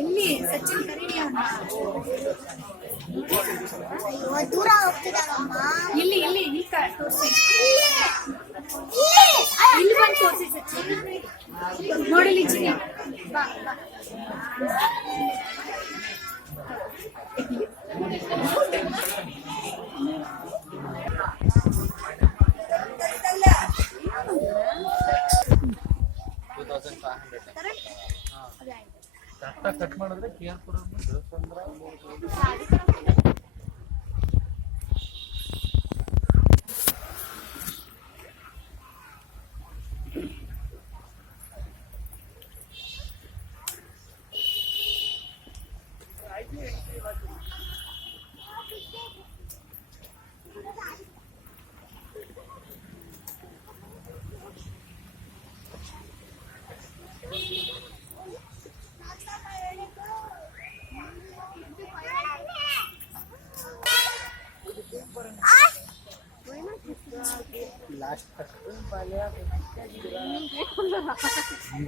ಎಲ್ಲಿ ಸಚಿನ್ ಕರೀಲಿ ದೂರ ಹೋಗ್ತಿದಾರಮ್ಮ. ಇಲ್ಲಿ ಇಲ್ಲಿ ಇಲ್ಲಿ ತೋರಿಸಿ, ಇಲ್ಲಿ ಬಂದು ತೋರಿಸಿ ಸಚಿನ್. ನೋಡಿಲಿ ಚಿನಿ, ಬಾ ಬಾ. ಕಟ್ ಮಾಡಿದ್ರೆ ಕೇರ್ಪುರ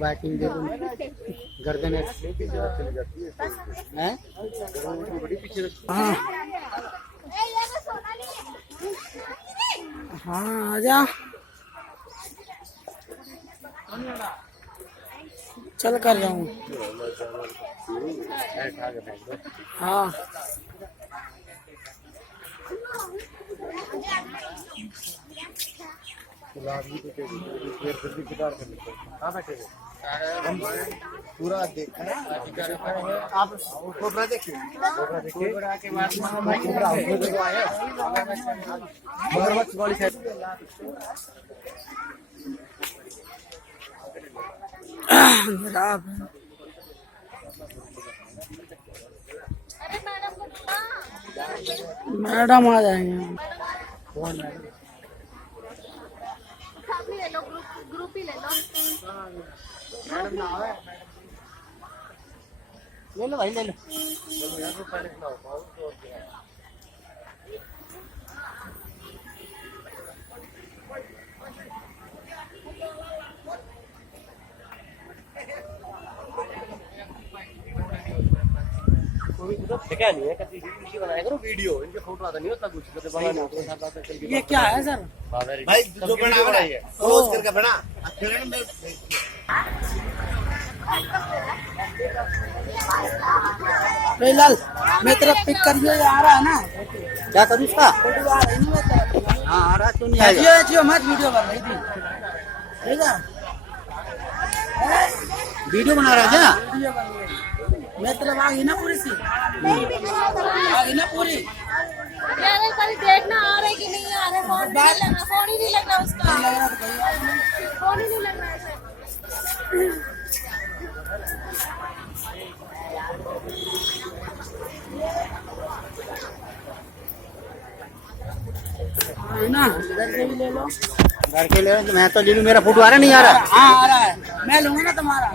बैटिंग गर्दन हाँ आजा चल कर रहा हूँ। हाँ पूरा देखा है आप कोबरा देखिए, कोबरा के बाद मगरमच्छ वाली साइड मैडम आ जाएंगे। कौन मैडम? ले लो, ग्रुप ही ले लो। मैडम ना आवे, ले लो भाई ले लो। चलो यार को पहले खिलाओ बहुत जोर दिया है। देखा नहीं है कभी वीडियो बनाया करो, वीडियो इनके फोटो आता नहीं होता कुछ कभी बना नहीं। ये क्या है सर? भाई जो बना है रोज करके बना लाल मैं तेरा पिक कर दिया, आ रहा है ना? क्या करूँ उसका? हाँ आ रहा क्यों नहीं आएगा? जियो मत वीडियो बन रही थी, ठीक है? वीडियो बना रहा है क्या? वीडियो बन रही है। मैं तेरा आ गई ना पूरी सी, आ गई ना पूरी। कभी देखना आ रहा है कि नहीं आ रहा है, फोन ही नहीं लग रहा उसका, फोन ही नहीं लग रहा है। ना इधर से भी ले लो, घर के ले मैं तो ले लूँ, मेरा फोटो आ रहा नहीं आ रहा? हाँ आ रहा है, मैं लूंगा ना तुम्हारा।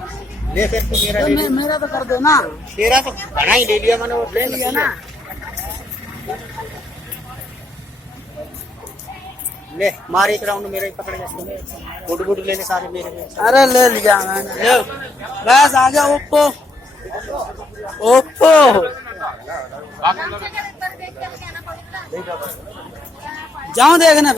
ले फिर तू मेरा तो मेरा तो कर दो ना। तेरा तो बना ही ले लिया मैंने, वो ले लिया ना। ले मार एक राउंड मेरा ही पकड़ जा, फोटो फोटो लेने सारे मेरे में। अरे ले लिया मैंने। बस आ गया ओप्पो, ओप्पो जाओ देखना।